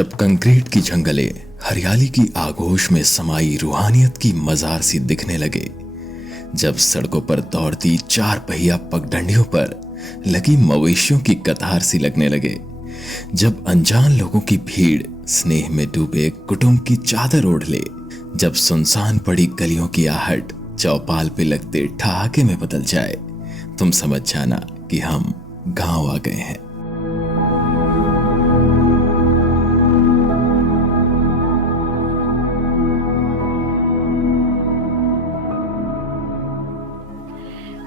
जब कंक्रीट की जंगलें हरियाली की आगोश में समाई रूहानियत की मजार सी दिखने लगे, जब सड़कों पर दौड़ती चार पहिया पगडंडियों पर लगी मवेशियों की कतार सी लगने लगे, जब अनजान लोगों की भीड़ स्नेह में डूबे कुटुंब की चादर ओढ़ ले, जब सुनसान पड़ी गलियों की आहट चौपाल पे लगते ठहाके में बदल जाए, तुम समझ जाना कि हम गांव आ गए हैं।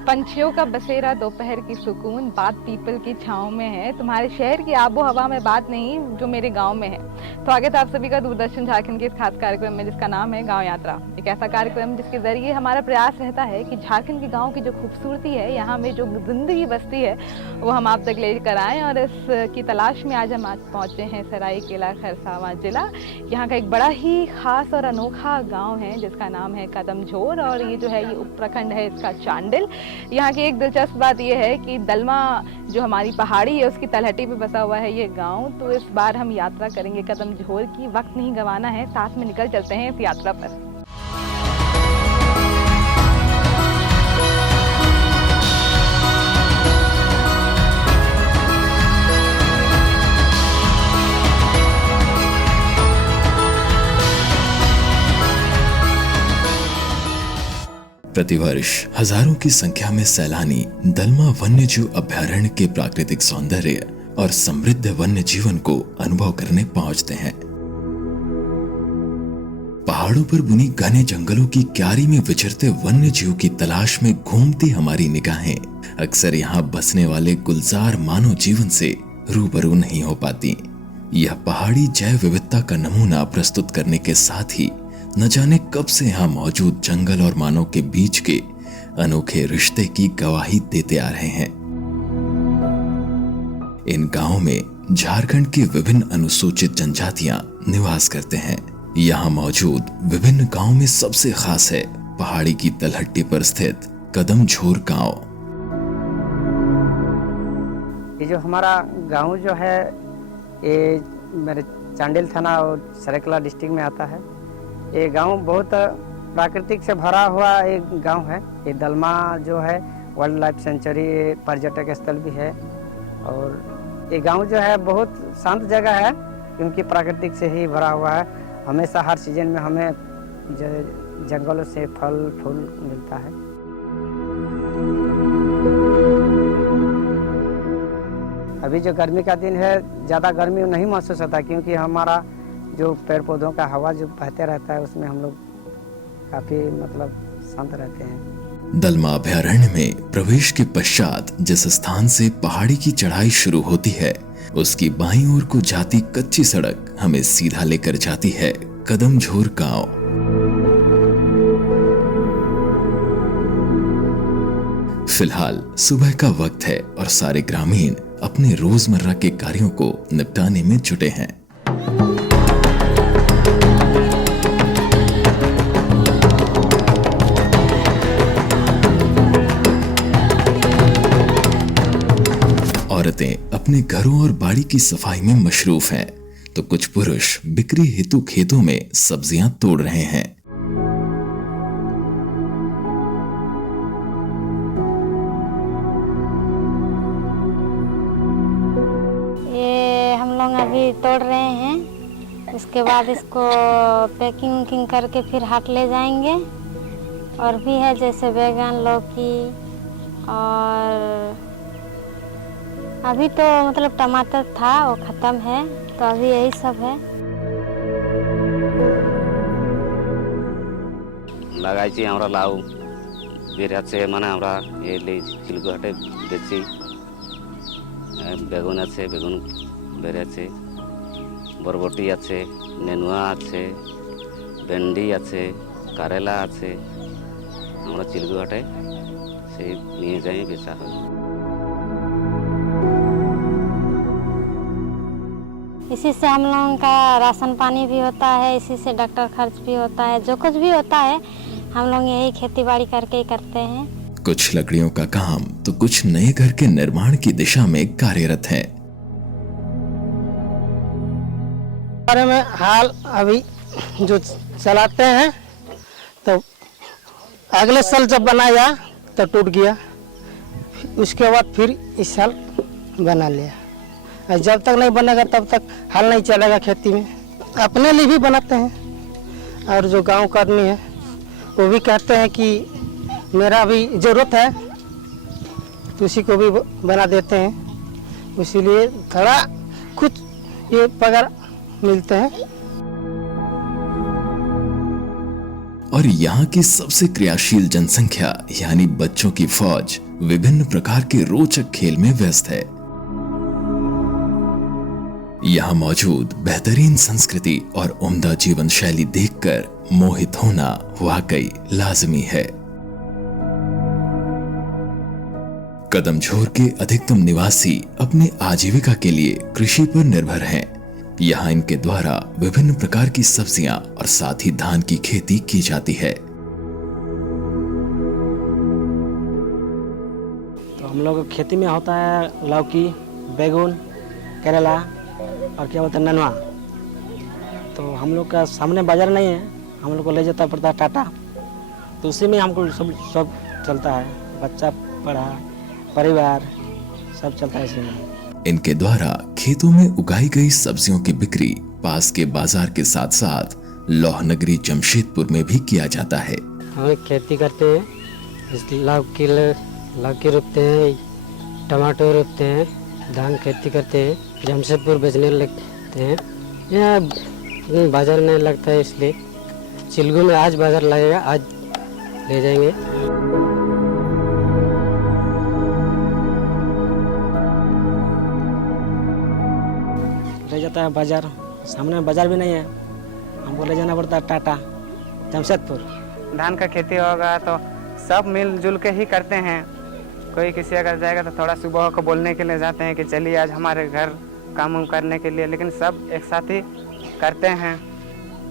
पंछियों का बसेरा, दोपहर की सुकून, बात पीपल की छांव में है। तुम्हारे शहर की आबो हवा में बात नहीं जो मेरे गांव में है। स्वागत है आप सभी का दूरदर्शन झारखंड के इस खास कार्यक्रम में जिसका नाम है गांव यात्रा। एक ऐसा कार्यक्रम जिसके जरिए हमारा प्रयास रहता है कि झारखंड के गाँव की जो खूबसूरती है, यहाँ में जो जिंदगी बसती है, वो हम आप तक लेकर आएँ। और इसकी तलाश में आज हम पहुँचे हैं सरायकेला खरसावां जिला। यहाँ का एक बड़ा ही खास और अनोखा गाँव है जिसका नाम है कदमझोर, और ये जो है ये उप प्रखंड है इसका चांडिल। यहाँ की एक दिलचस्प बात यह है कि दलमा जो हमारी पहाड़ी है उसकी तलहटी पे बसा हुआ है ये गांव। तो इस बार हम यात्रा करेंगे कदमझोर की। वक्त नहीं गंवाना है, साथ में निकल चलते हैं इस यात्रा पर। प्रतिवर्ष हजारों की संख्या में सैलानी दलमा वन्यजीव अभयारण्य के प्राकृतिक सौंदर्य और समृद्ध वन्य जीवन को अनुभव करने पहुंचते हैं। पहाड़ों पर बुनी घने जंगलों की क्यारी में विचरते वन्य जीव की तलाश में घूमती हमारी निगाहें अक्सर यहाँ बसने वाले गुलजार मानव जीवन से रूबरू नहीं हो पाती। यह पहाड़ी जैव विविधता का नमूना प्रस्तुत करने के साथ ही न जाने कब से यहाँ मौजूद जंगल और मानव के बीच के अनोखे रिश्ते की गवाही देते आ रहे हैं। इन गांवों में झारखंड की विभिन्न अनुसूचित जनजातियां निवास करते हैं। यहाँ मौजूद विभिन्न गांवों में सबसे खास है पहाड़ी की तलहटी पर स्थित कदमझोर गांव। ये जो हमारा गांव जो है ये मेरे चांडिल थाना और सरायकेला डिस्ट्रिक्ट में आता है। ये गांव बहुत प्राकृतिक से भरा हुआ एक गांव है। ये दलमा जो है वाइल्ड लाइफ सेंचुरी पर्यटक स्थल भी है, और ये गांव जो है बहुत शांत जगह है क्योंकि प्राकृतिक से ही भरा हुआ है। हमेशा हर सीजन में हमें जंगलों से फल फूल मिलता है। अभी जो गर्मी का दिन है ज़्यादा गर्मी नहीं महसूस होता क्योंकि हमारा जो पेड़ पौधों का हवा जो बहते रहता है उसमें हम लोग काफी शांत रहते हैं। दलमा अभयारण्य में प्रवेश के पश्चात जिस स्थान से पहाड़ी की चढ़ाई शुरू होती है उसकी बाईं ओर को जाती कच्ची सड़क हमें सीधा लेकर जाती है कदमझोर गांव। फिलहाल सुबह का वक्त है और सारे ग्रामीण अपने रोजमर्रा के कार्यों को निपटाने में जुटे हैं। औरतें अपने घरों और बाड़ी की सफाई में मशरूफ हैं, तो कुछ पुरुष बिक्री हेतु खेतों में सब्जियां तोड़ रहे हैं। ये हम लोग अभी तोड़ रहे हैं, इसके बाद इसको पैकिंग वैकिंग करके फिर हाट ले जाएंगे। और भी है जैसे बैगन, लौकी, और अभी तो टमाटर था वो ख़त्म है, तो अभी यही सब है। लगाई हमरा लाउ बेर से माने हमरा ये ले चिलगोहाटे बेची बेगुन আছে, বেগুন বের আছে, বরবটি আছে, নেনুয়া আছে, ভেন্ডি আছে, কারেলা আছে। আমরা চিলগোহাটে সেই নিয়ে যাই বেচা হয়। इसी से हम लोगों का राशन पानी भी होता है, इसी से डॉक्टर खर्च भी होता है, जो कुछ भी होता है हम लोग यही खेती बाड़ी करके ही करते हैं। कुछ लकड़ियों का काम तो कुछ नए घर के निर्माण की दिशा में कार्यरत है। बारे में हाल अभी जो चलाते हैं तो अगले साल जब बनाया तो टूट गया, उसके बाद फिर इस साल बना लिया। और जब तक नहीं बनेगा तब तक हाल नहीं चलेगा खेती में। अपने लिए भी बनाते हैं और जो गांव का आदमी है वो भी कहते हैं कि मेरा भी ज़रूरत है तो उसी को भी बना देते हैं, इसीलिए थोड़ा कुछ ये पगार मिलते हैं। और यहाँ की सबसे क्रियाशील जनसंख्या यानी बच्चों की फौज विभिन्न प्रकार के रोचक खेल में व्यस्त है। यहाँ मौजूद बेहतरीन संस्कृति और उम्दा जीवन शैली देखकर मोहित होना वाकई लाजमी है। कदमझोर के अधिकतम निवासी अपने आजीविका के लिए कृषि पर निर्भर हैं। यहाँ इनके द्वारा विभिन्न प्रकार की सब्जियां और साथ ही धान की खेती की जाती है। तो हम लोग खेती में होता है लौकी, बैगन, करेला और क्या बोलते हैं ननुआ। तो हम लोग का सामने बाजार नहीं है, हम लोग को ले जाता पड़ता है टाटा, तो उसी में हमको सब चलता है, बच्चा पढ़ा, परिवार सब चलता है इसी में। इनके द्वारा खेतों में उगाई गई सब्जियों की बिक्री पास के बाजार के साथ साथ लौह नगरी जमशेदपुर में भी किया जाता है। हम खेती करते हैं, लौकी रोपते हैं, टमाटर रोपते हैं, धान खेती करते हैं, जमशेदपुर बेचने लगते हैं। यहाँ बाजार नहीं लगता है इसलिए चिलगू में आज बाजार लगेगा, आज ले जाएंगे। ले जाता है बाजार, सामने बाजार भी नहीं है, हमको ले जाना पड़ता है टाटा, जमशेदपुर। धान का खेती होगा तो सब मिलजुल के ही करते हैं। कोई किसी अगर जाएगा तो थोड़ा सुबह को बोलने के लिए जाते हैं कि चलिए आज हमारे घर काम उम करने के लिए, लेकिन सब एक साथ ही करते हैं।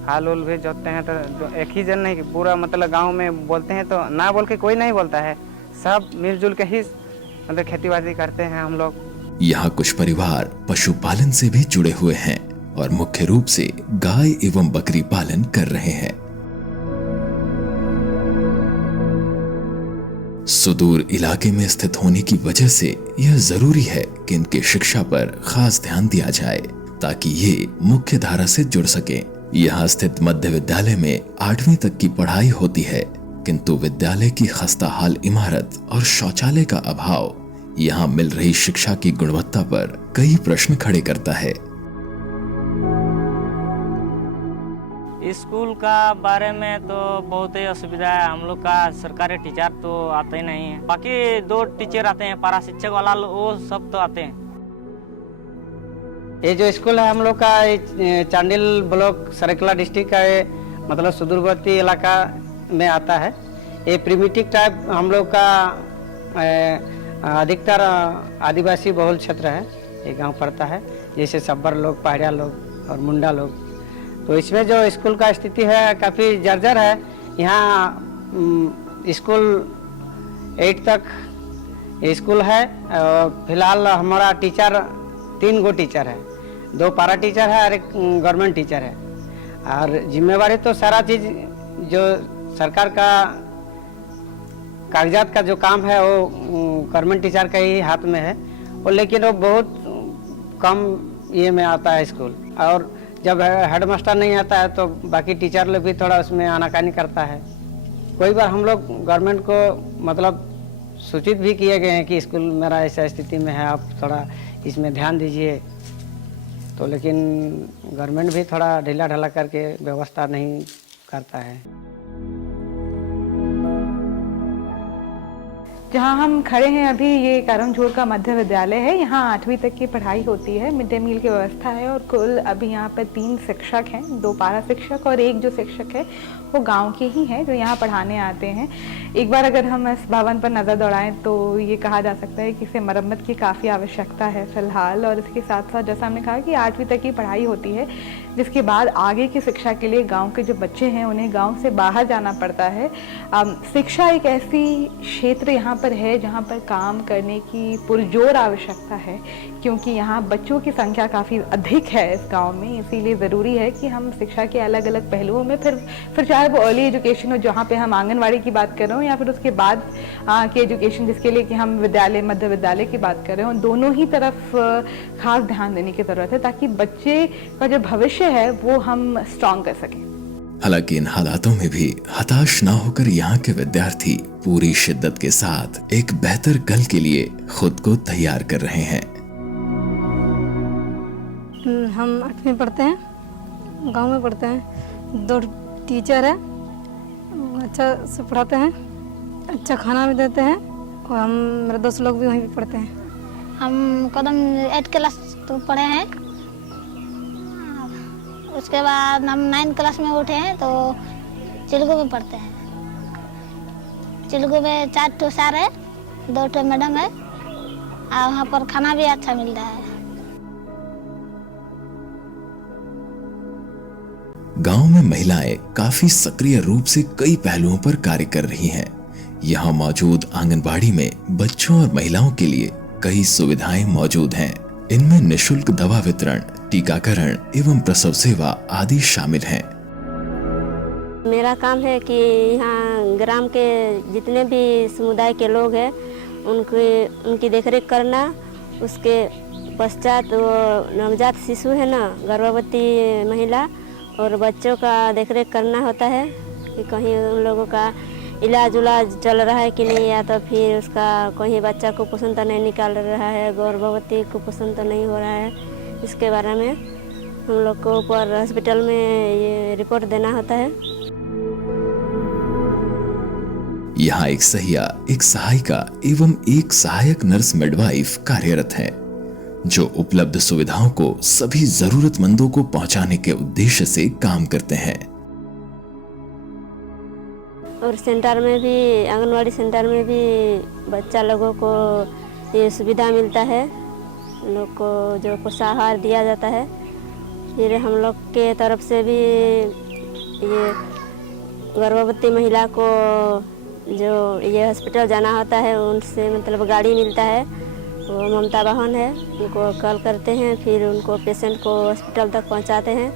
हाल उल भी जोतते हैं तो एक ही जन नहीं, पूरा मतलब गांव में बोलते हैं तो ना बोल के कोई नहीं बोलता है, सब मिलजुल के ही मतलब खेती करते हैं हम लोग। यहाँ कुछ परिवार पशुपालन से भी जुड़े हुए हैं और मुख्य रूप से गाय एवं बकरी पालन कर रहे हैं। सुदूर इलाके में स्थित होने की वजह से यह जरूरी है कि इनकी शिक्षा पर खास ध्यान दिया जाए ताकि ये मुख्य धारा से जुड़ सके। यहाँ स्थित मध्य विद्यालय में 8वीं तक की पढ़ाई होती है, किंतु विद्यालय की खस्ताहाल इमारत और शौचालय का अभाव यहाँ मिल रही शिक्षा की गुणवत्ता पर कई प्रश्न खड़े करता है। स्कूल का बारे में तो बहुत ही असुविधा है। हम लोग का सरकारी टीचर तो आते ही नहीं है, बाकी 2 टीचर आते हैं, पारा शिक्षक वाला वो सब तो आते हैं। ये जो स्कूल है हम लोग का चांडिल ब्लॉक सरायकेला डिस्ट्रिक्ट का मतलब सुदूरवर्ती इलाका में आता है। ये प्रिमिटिव टाइप हम लोग का अधिकतर आदिवासी बहुल क्षेत्र है, ये गांव पड़ता है, जैसे सब्बर लोग, पहाड़िया लोग और मुंडा लोग। तो इसमें जो स्कूल का स्थिति है काफ़ी जर्जर है। यहाँ स्कूल 8 तक स्कूल है और फिलहाल हमारा टीचर 3 गो टीचर है, 2 पारा टीचर है और 1 गवर्नमेंट टीचर है। और जिम्मेवारी तो सारा चीज़ जो सरकार का कागजात का जो काम है वो गवर्नमेंट टीचर का ही हाथ में है, और लेकिन वो बहुत कम ये में आता है स्कूल। और जब हेडमास्टर नहीं आता है तो बाकी टीचर लोग भी थोड़ा उसमें आनाकानी करता है। कोई बार हम लोग गवर्नमेंट को मतलब सूचित भी किए गए हैं कि स्कूल मेरा ऐसा स्थिति में है, आप थोड़ा इसमें ध्यान दीजिए, तो लेकिन गवर्नमेंट भी थोड़ा ढीला ढाला करके व्यवस्था नहीं करता है। जहाँ हम खड़े हैं अभी ये करमझोर का मध्य विद्यालय है। यहाँ 8वीं तक की पढ़ाई होती है, मिड डे मील की व्यवस्था है और कुल अभी यहाँ पर 3 शिक्षक हैं, 2 पारा शिक्षक और 1 जो शिक्षक है वो गांव के ही हैं जो यहाँ पढ़ाने आते हैं। एक बार अगर हम इस भवन पर नज़र दौड़ाएं तो ये कहा जा सकता है कि इसे मरम्मत की काफ़ी आवश्यकता है फिलहाल। और इसके साथ साथ जैसा हमने कहा कि 8वीं तक की पढ़ाई होती है, जिसके बाद आगे की शिक्षा के लिए गांव के जो बच्चे हैं उन्हें गांव से बाहर जाना पड़ता है। शिक्षा एक ऐसी क्षेत्र यहाँ पर है जहाँ पर काम करने की पुरजोर आवश्यकता है, क्योंकि यहाँ बच्चों की संख्या काफ़ी अधिक है इस गांव में। इसीलिए ज़रूरी है कि हम शिक्षा के अलग अलग पहलुओं में फिर चाहे वो अर्ली एजुकेशन हो, जहाँ पे हम आंगनवाड़ी की बात कर रहे हो, या फिर उसके बाद की एजुकेशन जिसके लिए कि हम विद्यालय मध्य विद्यालय की बात कर रहे हो, दोनों ही तरफ खास ध्यान देने की ज़रूरत है ताकि बच्चे का जो भविष्य है वो हम स्ट्रॉन्ग कर सकें। हालांकि इन हालातों में भी हताश ना होकर यहाँ के विद्यार्थी पूरी शिद्दत के साथ एक बेहतर कल के लिए खुद को तैयार कर रहे हैं। हम 8वीं पढ़ते हैं, गांव में पढ़ते हैं। 2 टीचर है, अच्छा से पढ़ाते हैं, अच्छा खाना भी देते हैं, और हम मेरे दोस्त लोग भी वहीं पे पढ़ते हैं। हम कदम 8 क्लास तो पढ़े हैं, उसके बाद हम 9 क्लास में उठे हैं तो चिलगू में पढ़ते हैं। चिलगू में 4 ठो सर है, 2 ठो मैडम है, और वहाँ पर खाना भी अच्छा मिलता है। गांव में महिलाएं काफी सक्रिय रूप से कई पहलुओं पर कार्य कर रही हैं। यहाँ मौजूद आंगनबाड़ी में बच्चों और महिलाओं के लिए कई सुविधाएं मौजूद हैं। इनमें निशुल्क दवा वितरण, टीकाकरण एवं प्रसव सेवा आदि शामिल हैं। मेरा काम है कि यहाँ ग्राम के जितने भी समुदाय के लोग हैं उनकी देखरेख करना। उसके पश्चात वो नवजात शिशु है ना, गर्भवती महिला और बच्चों का देखरेख करना होता है कि कहीं उन लोगों का इलाज चल रहा है कि नहीं, या तो फिर उसका कहीं बच्चा कुपोषण तो नहीं निकाल रहा है, गर्भवती कुपोषण तो नहीं हो रहा है। इसके बारे में हम लोग को ऊपर हॉस्पिटल में ये रिपोर्ट देना होता है। यहाँ एक सहिया, एक सहायिका एवं एक सहायक नर्स मिडवाइफ कार्यरत है, जो उपलब्ध सुविधाओं को सभी जरूरतमंदों को पहुंचाने के उद्देश्य से काम करते हैं। और सेंटर में भी, आंगनवाड़ी सेंटर में भी बच्चा लोगों को ये सुविधा मिलता है, लोग को जो पोषाहार दिया जाता है। फिर हम लोग के तरफ से भी ये गर्भवती महिला को जो ये हॉस्पिटल जाना होता है उनसे मतलब गाड़ी मिलता है, वो ममता वाहन है, उनको कॉल करते हैं, फिर उनको पेशेंट को हॉस्पिटल तक पहुंचाते हैं।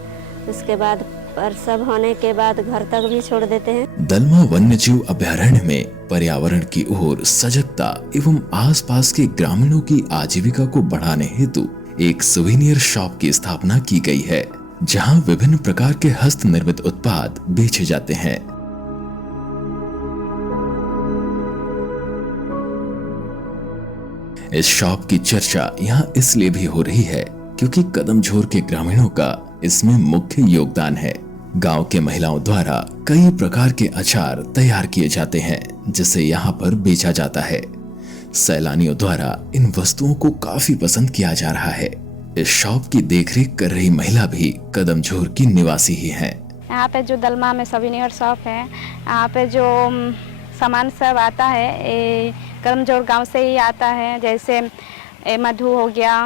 उसके बाद प्रसव होने के बाद घर तक भी छोड़ देते हैं। दलमा वन्यजीव अभयारण्य में पर्यावरण की ओर सजगता एवं आसपास के ग्रामीणों की आजीविका को बढ़ाने हेतु एक सुवेनियर शॉप की स्थापना की गई है, जहां विभिन्न प्रकार के हस्त निर्मित उत्पाद बेचे जाते हैं। इस शॉप की चर्चा यहाँ इसलिए भी हो रही है क्योंकि कदमझोर के ग्रामीणों का इसमें मुख्य योगदान है। गांव के महिलाओं द्वारा कई प्रकार के अचार तैयार किए जाते हैं, जिसे यहाँ पर बेचा जाता है। सैलानियों द्वारा इन वस्तुओं को काफी पसंद किया जा रहा है। इस शॉप की देखरेख कर रही महिला भी कदमझोर की निवासी ही है। यहाँ पे जो दलमा में सवीनियर शॉप है, यहाँ पे जो सामान सब आता है ये कदमझोर गांव से ही आता है। जैसे मधु हो गया,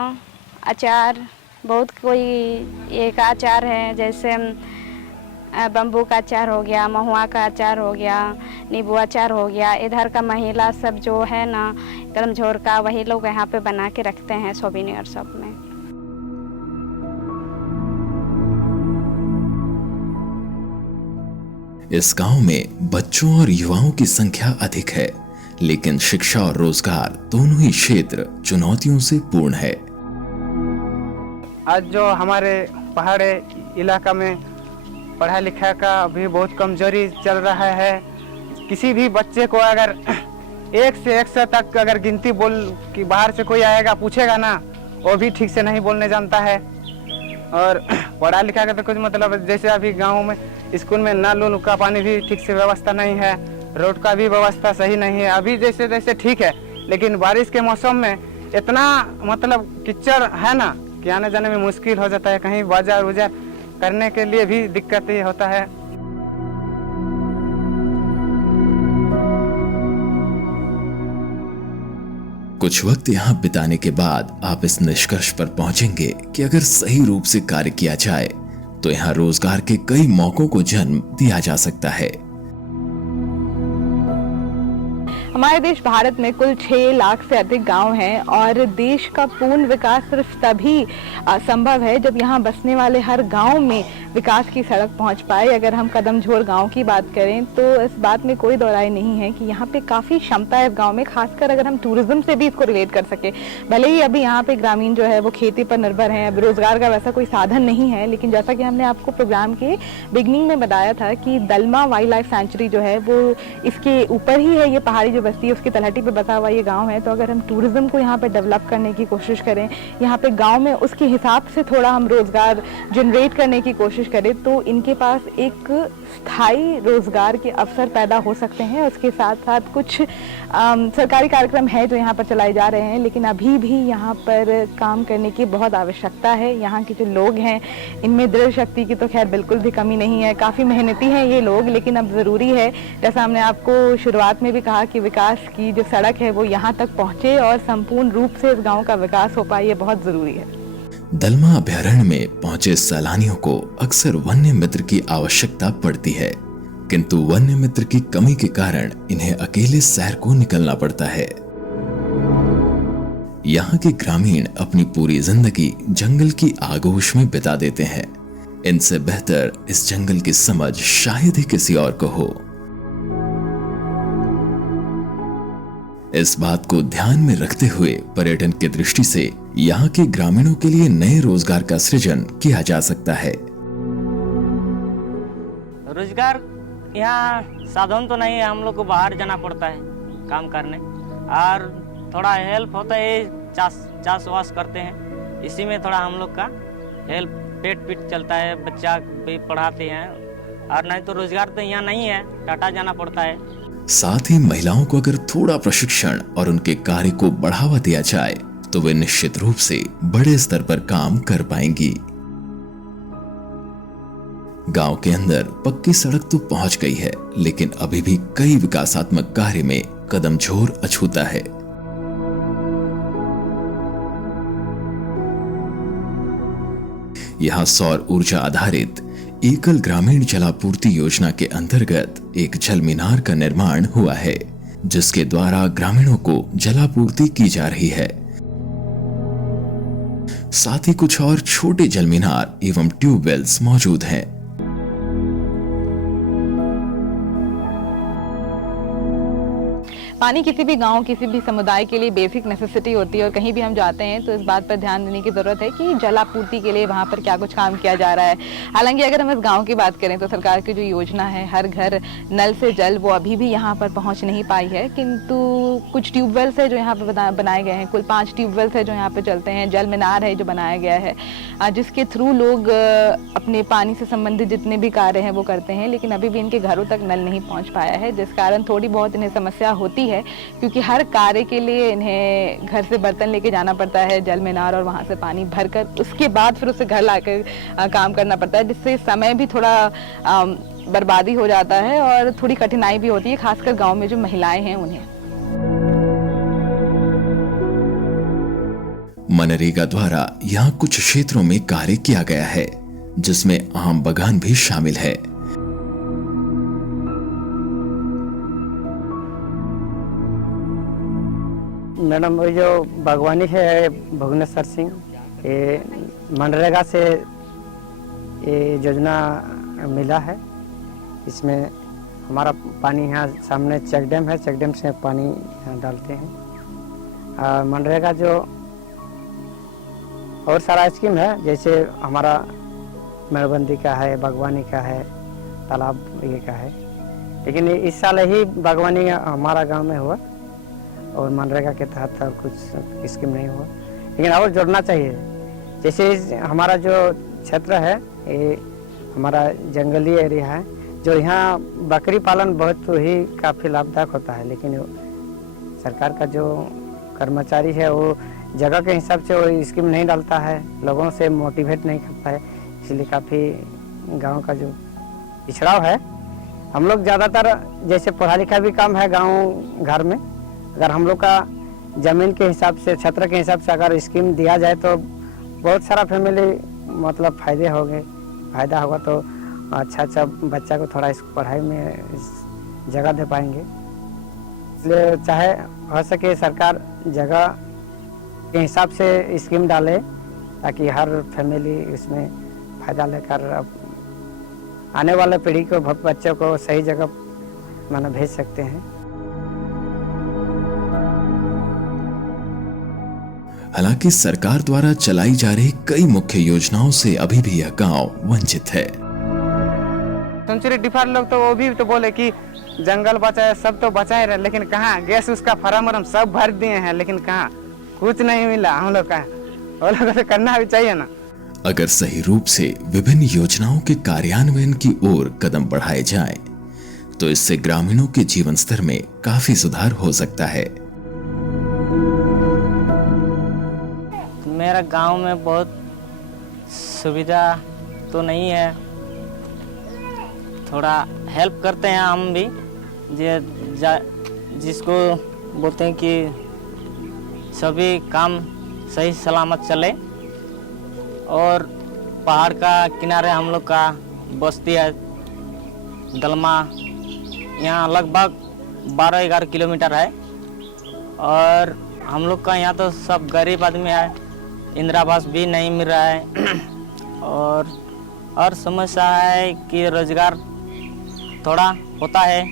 अचार, बहुत कोई एक अचार है, जैसे बम्बू का अचार हो गया, महुआ का अचार हो गया, नींबू अचार हो गया। इधर का महिला सब जो है ना कदमझोर का, वही लोग यहाँ पे बना के रखते हैं सोविनियर शॉप में। इस गांव में बच्चों और युवाओं की संख्या अधिक है, लेकिन शिक्षा और रोजगार दोनों ही क्षेत्र चुनौतियों से पूर्ण है। आज जो हमारे पहाड़ी इलाका में पढ़ा लिखा का अभी बहुत कमजोरी चल रहा है। किसी भी बच्चे को अगर 1 से 100 तक अगर गिनती बोल कि बाहर से कोई आएगा पूछेगा ना, वो भी ठीक से नहीं बोलने जानता है। और पढ़ा लिखा का तो कुछ मतलब, जैसे अभी गाँव में स्कूल में नल का पानी भी ठीक से व्यवस्था नहीं है, रोड का भी व्यवस्था सही नहीं है। अभी जैसे जैसे ठीक है, लेकिन बारिश के मौसम में इतना मतलब कीचड़ है ना कि आने जाने में मुश्किल हो जाता है। कहीं बाजार उजार करने के लिए भी दिक्कत ही होता है। कुछ वक्त यहाँ बिताने के बाद आप इस निष्कर्ष पर पहुंचेंगे कि अगर सही रूप से कार्य किया जाए तो यहाँ रोजगार के कई मौकों को जन्म दिया जा सकता है। हमारे देश भारत में कुल 6 लाख से अधिक गांव हैं और देश का पूर्ण विकास सिर्फ तभी संभव है जब यहाँ बसने वाले हर गांव में विकास की सड़क पहुंच पाए। अगर हम कदमझोर गांव की बात करें तो इस बात में कोई दो राय नहीं है कि यहाँ पे काफ़ी क्षमता है इस गांव में, खासकर अगर हम टूरिज्म से भी इसको रिलेट कर सके। भले ही अभी यहाँ पे ग्रामीण जो है वो खेती पर निर्भर हैं, अभी रोजगार का वैसा कोई साधन नहीं है, लेकिन जैसा कि हमने आपको प्रोग्राम के बिगनिंग में बताया था कि दलमा वाइल्ड लाइफ सेंचुरी जो है वो इसके ऊपर ही है, ये पहाड़ी जो बस्ती है उसकी तलहटी पे बसा हुआ ये गांव है। तो अगर हम टूरिज्म को यहाँ पे डेवलप करने की कोशिश करें, यहाँ पे गांव में उसके हिसाब से थोड़ा हम रोजगार जनरेट करने की कोशिश करें तो इनके पास एक स्थायी रोजगार के अवसर पैदा हो सकते हैं। उसके साथ साथ कुछ सरकारी कार्यक्रम है जो यहाँ पर चलाए जा रहे हैं, लेकिन अभी भी यहाँ पर काम करने की बहुत आवश्यकता है। यहाँ के जो लोग हैं इनमें दृढ़ शक्ति की तो खैर बिल्कुल भी कमी नहीं है, काफ़ी मेहनती हैं ये लोग, लेकिन अब ज़रूरी है, जैसा हमने आपको शुरुआत में भी कहा, कि विकास की जो सड़क है वो यहाँ तक पहुँचे और संपूर्ण रूप से इस गाँव का विकास हो पाए, ये बहुत ज़रूरी है। दलमा अभयारण्य में पहुंचे सैलानियों को अक्सर वन्य मित्र की आवश्यकता पड़ती है, किंतु वन्य मित्र की कमी के कारण इन्हें अकेले सैर को निकलना पड़ता है। यहाँ के ग्रामीण अपनी पूरी जिंदगी जंगल की आगोश में बिता देते हैं। इनसे बेहतर इस जंगल की समझ शायद ही किसी और को हो। इस बात को ध्यान में रखते हुए पर्यटन की दृष्टि से यहाँ के ग्रामीणों के लिए नए रोजगार का सृजन किया जा सकता है। रोजगार यहाँ साधन तो नहीं है, हम लोग को बाहर जाना पड़ता है काम करने, और थोड़ा हेल्प होता है, चाष वास करते हैं, इसी में थोड़ा हम लोग का हेल्प पेट पीट चलता है, बच्चा भी पढ़ाते हैं, और नहीं तो रोजगार तो यहाँ नहीं है, टाटा जाना पड़ता है। साथ ही महिलाओं को अगर थोड़ा प्रशिक्षण और उनके कार्य को बढ़ावा दिया जाए तो वे निश्चित रूप से बड़े स्तर पर काम कर पाएंगी। गांव के अंदर पक्की सड़क तो पहुंच गई है, लेकिन अभी भी कई विकासात्मक कार्य में कदमझोर अछूता है। यहाँ सौर ऊर्जा आधारित एकल ग्रामीण जलापूर्ति योजना के अंतर्गत एक जल मीनार का निर्माण हुआ है, जिसके द्वारा ग्रामीणों को जलापूर्ति की जा रही है। साथ ही कुछ और छोटे जल मीनार एवं ट्यूबवेल्स मौजूद हैं। पानी किसी भी गांव, किसी भी समुदाय के लिए बेसिक नेसेसिटी होती है और कहीं भी हम जाते हैं तो इस बात पर ध्यान देने की ज़रूरत है कि जलापूर्ति के लिए वहाँ पर क्या कुछ काम किया जा रहा है। हालांकि अगर हम इस गांव की बात करें तो सरकार की जो योजना है हर घर नल से जल, वो अभी भी यहाँ पर पहुँच नहीं पाई है, किंतु कुछ ट्यूबवेल्स है जो यहाँ पर बनाए गए हैं। कुल 5 ट्यूबवेल्स है जो यहाँ पर चलते हैं, जल मीनार है जो बनाया गया है, जिसके थ्रू लोग अपने पानी से संबंधित जितने भी कार्य हैं वो करते हैं, लेकिन अभी भी इनके घरों तक नल नहीं पहुँच पाया है, जिस कारण थोड़ी बहुत इन्हें समस्या होती है, क्योंकि हर कार्य के लिए इन्हें घर से बर्तन लेके जाना पड़ता है जल मीनार, और वहाँ से पानी भरकर उसके बाद फिर उसे घर लाकर काम करना पड़ता है, जिससे समय भी थोड़ा बर्बादी हो जाता है और थोड़ी कठिनाई भी होती है, खासकर गांव में जो महिलाएं हैं उन्हें। मनरेगा द्वारा यहाँ कुछ क्षेत्रों में कार्य किया गया है, जिसमें आम बगान भी शामिल है। मैडम ये जो बागवानी है भुवनेश्वर सिंह, ये मनरेगा से ये योजना मिला है। इसमें हमारा पानी यहाँ सामने चेक डैम है, चेक डैम से पानी यहाँ डालते हैं। मनरेगा जो और सारा स्कीम है, जैसे हमारा मेड़बंदी का है, बागवानी का है, तालाब ये का है, लेकिन इस साल ही बागवानी हमारा गांव में हुआ और मनरेगा के तहत कुछ स्कीम नहीं हुआ, लेकिन और जोड़ना चाहिए। जैसे हमारा जो क्षेत्र है ये हमारा जंगली एरिया है, जो यहाँ बकरी पालन बहुत ही काफ़ी लाभदायक होता है, लेकिन सरकार का जो कर्मचारी है वो जगह के हिसाब से वो स्कीम नहीं डालता है, लोगों से मोटिवेट नहीं करता है, इसलिए काफ़ी गांव का जो पिछड़ाव है। हम लोग ज़्यादातर जैसे पढ़ा लिखा भी कम है गांव घर में, अगर हम लोग का ज़मीन के हिसाब से, क्षेत्र के हिसाब से अगर स्कीम दिया जाए तो बहुत सारा फैमिली मतलब फ़ायदा होगा, तो अच्छा बच्चा को थोड़ा इस पढ़ाई में जगह दे पाएंगे। इसलिए चाहे हो सके सरकार जगह के हिसाब से स्कीम डाले ताकि हर फैमिली इसमें फ़ायदा लेकर आने वाले पीढ़ी को बच्चों को सही जगह माने भेज सकते हैं। हालांकि सरकार द्वारा चलाई जा रही कई मुख्य योजनाओं से अभी भी यह गांव वंचित है। सेंचुरी डिफर लोग तो वो भी तो बोले कि जंगल बचाए, सब तो बचाए रहे, लेकिन कहाँ गैस उसका फार्म हम सब भर दिए हैं, लेकिन कहाँ कुछ नहीं मिला हम लोग का। वो लोग को करना भी चाहिए ना। अगर सही रूप से विभिन्न योजनाओं के कार्यान्वयन की ओर कदम बढ़ाए जाएं, तो इससे ग्रामीणों के जीवन स्तर में काफी सुधार हो सकता है। मेरा गांव में बहुत सुविधा तो नहीं है, थोड़ा हेल्प करते हैं हम भी, जिसको बोलते हैं कि सभी काम सही सलामत चले। और पहाड़ का किनारे हम लोग का बस्ती है दलमा, यहाँ लगभग 12-11 किलोमीटर है। और हम लोग का यहाँ तो सब गरीब आदमी है, इंदिरा आवास भी नहीं मिल रहा है। और समस्या है कि रोजगार थोड़ा होता है,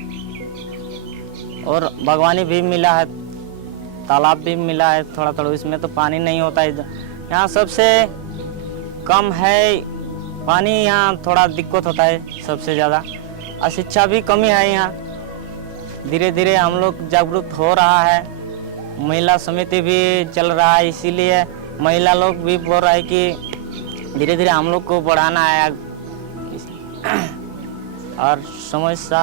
और बागवानी भी मिला है, तालाब भी मिला है थोड़ा थोड़ा, इसमें तो पानी नहीं होता है। यहाँ सबसे कम है पानी, यहाँ थोड़ा दिक्कत होता है सबसे ज़्यादा। और शिक्षा भी कमी है यहाँ। धीरे धीरे हम लोग जागरूक हो रहा है, महिला समिति भी चल रहा है, इसीलिए महिला लोग भी बोल रहा है कि धीरे धीरे हम लोग को बढ़ाना है। और समस्या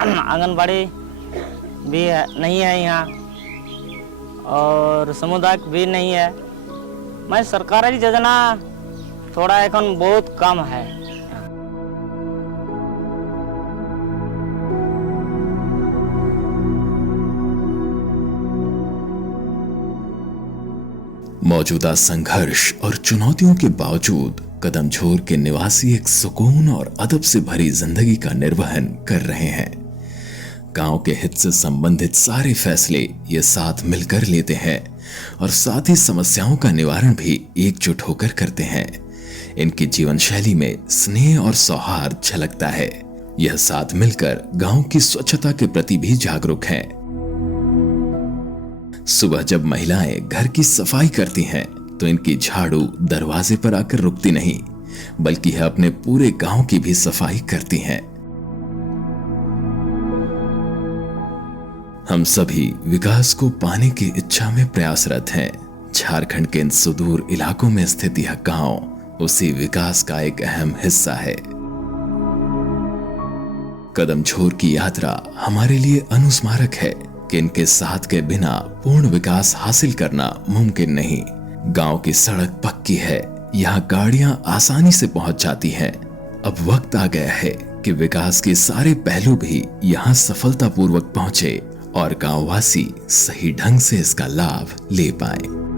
आंगनबाड़ी भी है, नहीं है यहाँ, और सामुदायिक भी नहीं है। मैं सरकारी योजना थोड़ा এখন बहुत कम है। मौजूदा संघर्ष और चुनौतियों के बावजूद कदमझोर के निवासी एक सुकून और अदब से भरी जिंदगी का निर्वहन कर रहे हैं। गांव के हित से संबंधित सारे फैसले ये साथ मिलकर लेते हैं और साथ ही समस्याओं का निवारण भी एकजुट होकर करते हैं। इनकी जीवन शैली में स्नेह और सौहार्द झलकता है। यह साथ मिलकर गांव की स्वच्छता के प्रति भी जागरूक हैं। सुबह जब महिलाएं घर की सफाई करती हैं, तो इनकी झाड़ू दरवाजे पर आकर रुकती नहीं, बल्कि यह अपने पूरे गांव की भी सफाई करती हैं। हम सभी विकास को पाने की इच्छा में प्रयासरत हैं। झारखंड के इन सुदूर इलाकों में स्थित यह गांव उसी विकास का एक अहम हिस्सा है। कदमझोर की यात्रा हमारे लिए अनुस्मारक है कि इनके साथ के बिना पूर्ण विकास हासिल करना मुमकिन नहीं। गांव की सड़क पक्की है, यहाँ गाड़ियां आसानी से पहुंच जाती हैं। अब वक्त आ गया है कि विकास के सारे पहलू भी यहाँ सफलतापूर्वक पहुंचे और गांववासी सही ढंग से इसका लाभ ले पाएं।